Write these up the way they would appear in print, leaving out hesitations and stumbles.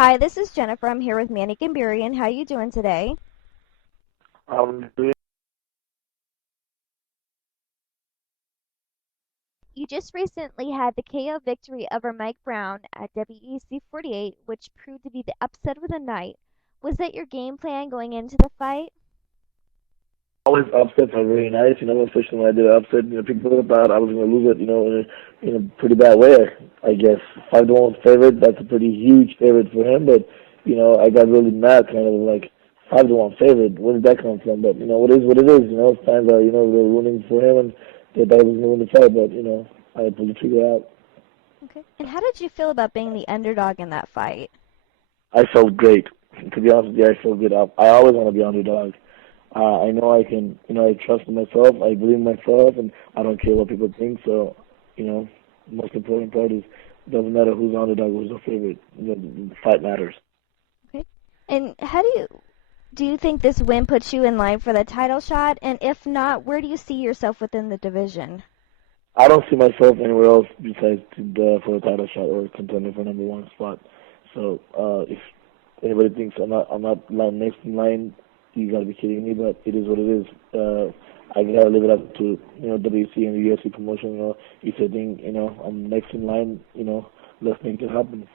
Hi, this is Jennifer. I'm here with Manny Gamburyan. How you doing today? Doing You just recently had the KO victory over Mike Brown at WEC 48, which proved to be the upset of the night. Was that your game plan going into the fight? always upsets are really nice, especially when I did an upset. People thought I was going to lose it, in a pretty bad way, I guess. 5-1 favorite, that's a pretty huge favorite for him, but, I got really mad, kind of like 5-1 favorite. Where did that come from? But, it is what it is, fans are, they're rooting for him and they thought he was going to win the fight, but, I pulled the trigger out. Okay. And how did you feel about being the underdog in that fight? I felt great. To be honest with you, I felt good. I always want to be underdog. I know I can, I trust in myself, I believe in myself, and I don't care what people think. So, the most important part is it doesn't matter who's the underdog, who's the favorite. The fight matters. Okay. And how do you think this win puts you in line for the title shot? And if not, where do you see yourself within the division? I don't see myself anywhere else besides for a title shot or contending for number one spot. So, if anybody thinks I'm not next in line, you gotta be kidding me. But it is what it is. I gotta leave it up to WC and the UFC promotion. If they think I'm next in line, let's make it happen.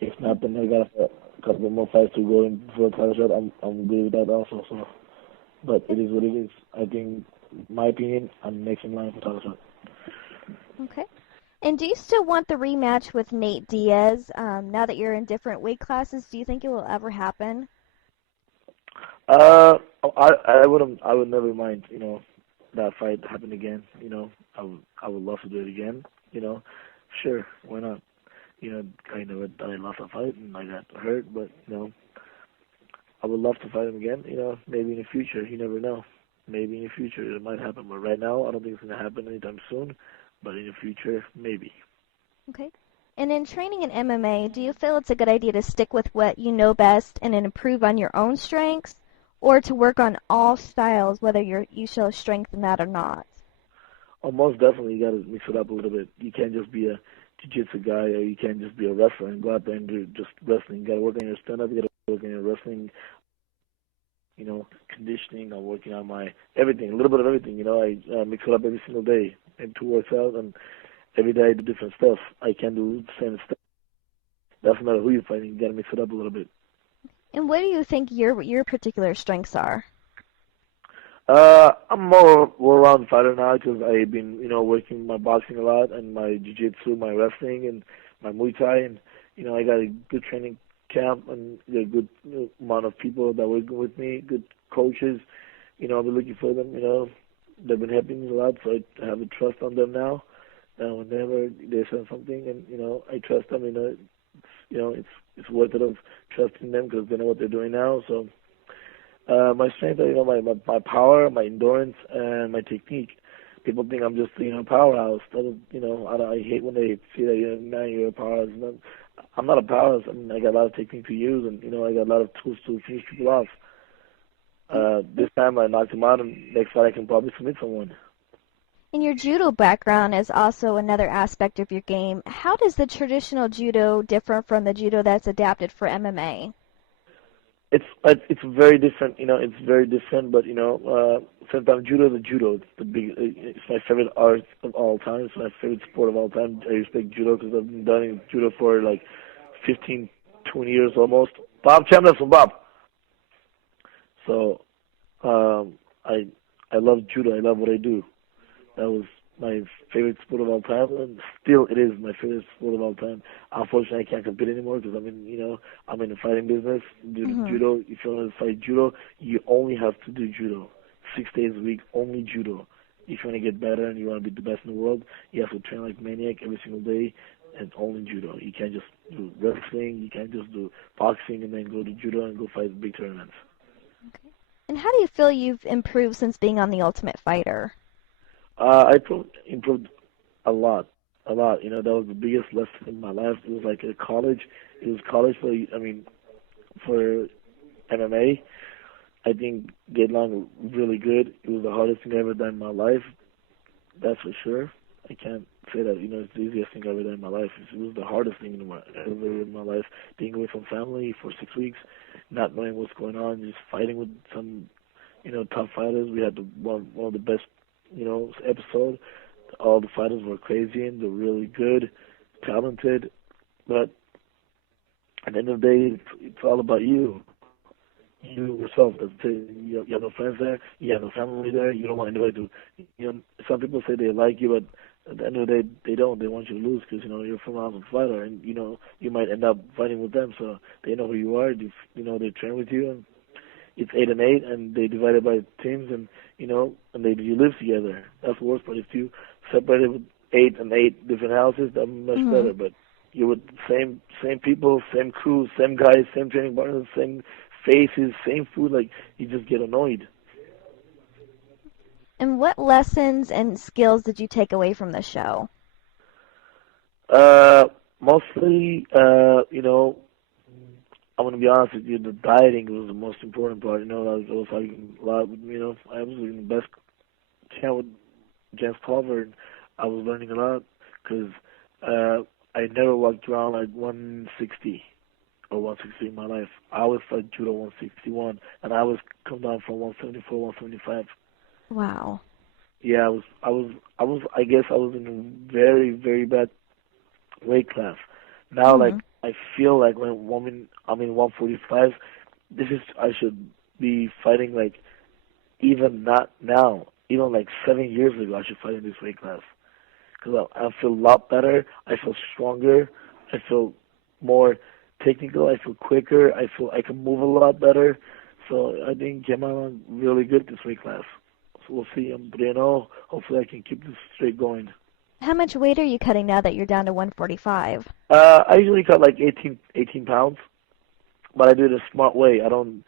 If not, then I got a couple more fights to go in for a title shot. I'm good with that also. So, but it is what it is. I think, my opinion, I'm next in line for title shot. Okay. And do you still want the rematch with Nate Diaz? Now that you're in different weight classes, do you think it will ever happen? Uh, I would never mind, that fight happen again. I would love to do it again. You know, sure, why not? I never, I lost a fight and I got hurt, but I would love to fight him again. Maybe in the future, you never know. Maybe in the future it might happen, but right now I don't think it's gonna happen anytime soon. But in the future, maybe. Okay. And in training in MMA, do you feel it's a good idea to stick with what you know best and then improve on your own strengths, or to work on all styles, whether you show strength in that or not? Oh, most definitely, you got to mix it up a little bit. You can't just be a jiu-jitsu guy, or you can't just be a wrestler and go out there and do just wrestling. You got to work on your stand-up. You got to work on your wrestling, conditioning. I'm working on my everything, a little bit of everything. I mix it up every single day and two works out, and every day I do different stuff. I can't do the same stuff. Doesn't matter who you're fighting. You got to mix it up a little bit. And what do you think your particular strengths are? I'm more all-around fighter now because I've been, working my boxing a lot and my jiu-jitsu, my wrestling, and my Muay Thai, and I got a good training camp and a good amount of people that work with me, good coaches. I've been looking for them. They've been helping me a lot, so I have a trust on them now. Whenever they say something, and I trust them. It's worth it of trusting them because they know what they're doing now. So. My strength are, my power, my endurance, and my technique. People think I'm just, powerhouse. I hate when they say that, man, you're a powerhouse. I'm not a powerhouse. I mean, I got a lot of technique to use, and, I got a lot of tools to finish people off. This time I knocked him out, and next fight I can probably submit someone. And your judo background is also another aspect of your game. How does the traditional judo differ from the judo that's adapted for MMA? It's very different, it's very different. But sometimes judo is a judo. It's my favorite art of all time. It's my favorite sport of all time. I respect judo because I've been doing judo for like 15, 20 years almost. Bob Chambliss from Bob. So I love judo. I love what I do. That was my favorite sport of all time, and still it is my favorite sport of all time. Unfortunately, I can't compete anymore because I'm in the fighting business. Hmm. Judo. If you want to fight judo, you only have to do judo, 6 days a week, only judo. If you want to get better and you want to be the best in the world, you have to train like maniac every single day and only judo. You can't just do wrestling. You can't just do boxing and then go to judo and go fight big tournaments. And how do you feel you've improved since being on The Ultimate Fighter? Improved a lot, a lot. That was the biggest lesson in my life. It was like a college. It was college for, for MMA. I think getting along really good. It was the hardest thing I ever done in my life. That's for sure. I can't say that, it's the easiest thing I've ever done in my life. It was the hardest thing ever in my life, being away from family for 6 weeks, not knowing what's going on, just fighting with some, tough fighters. We had one of the best, episode. All the fighters were crazy and they're really good, talented, but at the end of the day, it's all about you. You yourself. That's it. You have no friends there. You have no family there. You don't want anybody to. Some people say they like you, but at the end of the day, they don't. They want you to lose because you're from a fighter, and you might end up fighting with them. So they know who you are. They train with you, and it's 8-8, and they divide it by teams, and you live together. That's the worst part. If you separated with 8 different houses, that's much better. But you're with same people, same crew, same guys, same training partners, same faces, same food. Like, you just get annoyed. And what lessons and skills did you take away from the show? Mostly, I'm gonna be honest with you. The dieting was the most important part. I was having a lot. I was in the best camp with Jenn and I was learning a lot because I never walked around like 160 or 160 in my life. I always fight judo 161, and I was come down from 174, 175. Wow. Yeah, I guess I was in a very, very bad weight class. Now, like, I feel like when I'm in 145, I should be fighting like, even not now, even like 7 years ago, I should fight in this weight class. Because I feel a lot better, I feel stronger, I feel more technical, I feel quicker, I feel I can move a lot better. So I think came out really good this weight class. So we'll see. I'm 3-0. Hopefully I can keep this streak going. How much weight are you cutting now that you're down to 145? I usually cut like 18 pounds, but I do it a smart way. I don't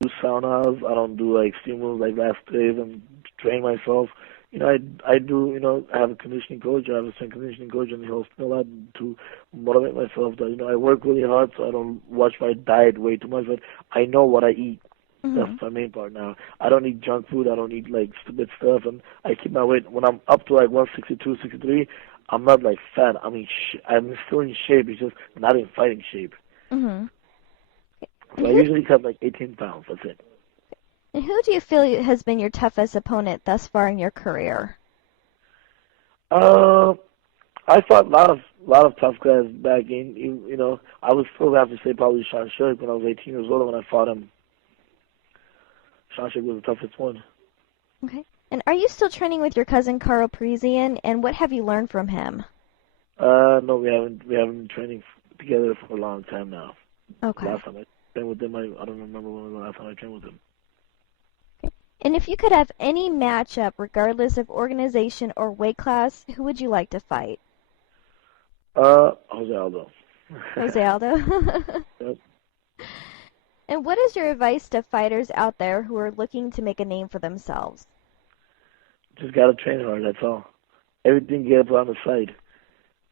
do saunas. I don't do like steam rooms like last days and train myself. I do, I have a conditioning coach. I have a strength conditioning coach, and he helps me a lot to motivate myself. That, I work really hard, so I don't watch my diet way too much, but I know what I eat. That's my main part now. I don't eat junk food. I don't eat like stupid stuff, and I keep my weight. When I'm up to like 162, 63, I'm not like fat. I mean, I'm still in shape. It's just not in fighting shape. And So I usually cut like 18 pounds. That's it. And who do you feel has been your toughest opponent thus far in your career? I fought a lot of tough guys back in. I would still have to say probably Sean Sherk when I was 18 years old when I fought him. Sean Sherk was the toughest one. Okay. And are you still training with your cousin Carl Parisian, and what have you learned from him? No, we haven't. We haven't been training together for a long time now. Okay. Last time I trained with him, I don't remember when was the last time I trained with him. Okay. And if you could have any matchup, regardless of organization or weight class, who would you like to fight? Jose Aldo. Jose Aldo? Yep. And what is your advice to fighters out there who are looking to make a name for themselves? Just gotta train hard. That's all. Everything gets on the side.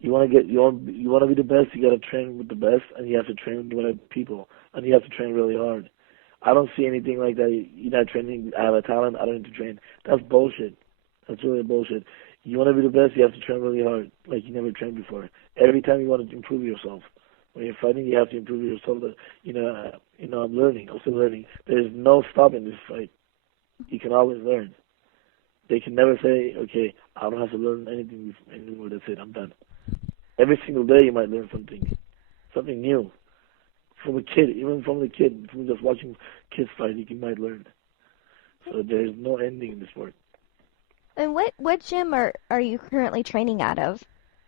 You want to be the best. You gotta train with the best, and you have to train with the right people, and you have to train really hard. I don't see anything like that. You're not training. I have a talent. I don't need to train. That's bullshit. That's really bullshit. You want to be the best. You have to train really hard, like you never trained before. Every time you want to improve yourself. When you're fighting, you have to improve yourself. I'm learning. I'm still learning. There's no stopping this fight. You can always learn. They can never say, okay, I don't have to learn anything anymore. That's it. I'm done. Every single day you might learn something new. From a kid, even from the kid, from just watching kids fight, you might learn. So there's no ending in this sport. And what gym are you currently training out of?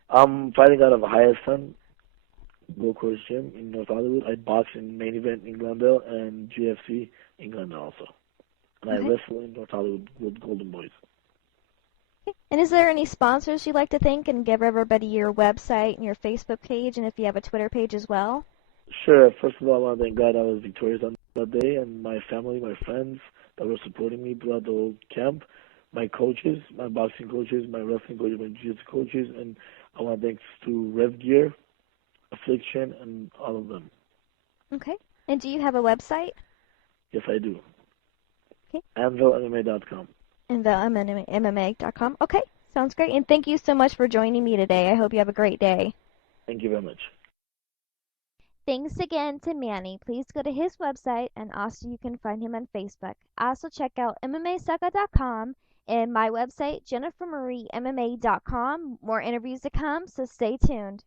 I'm fighting out of Highaston Gold Course Gym in North Hollywood. I box in Main Event in Glendale and GFC in Glendale also. And I wrestle in North Hollywood with Golden Boys. Okay. And is there any sponsors you'd like to thank and give everybody your website and your Facebook page, and if you have a Twitter page as well? Sure. First of all, I want to thank God I was victorious on that day, and my family, my friends that were supporting me throughout the whole camp, my coaches, my boxing coaches, my wrestling coaches, my jiu-jitsu coaches, and I want to thank to Rev Gear, Affliction, and all of them. Okay. And do you have a website? Yes, I do. Okay. AnvilMMA.com. AnvilMMA.com. Okay. Sounds great. And thank you so much for joining me today. I hope you have a great day. Thank you very much. Thanks again to Manny. Please go to his website and also you can find him on Facebook. Also check out MMAsucka.com and my website, JenniferMarieMMA.com. More interviews to come, so stay tuned.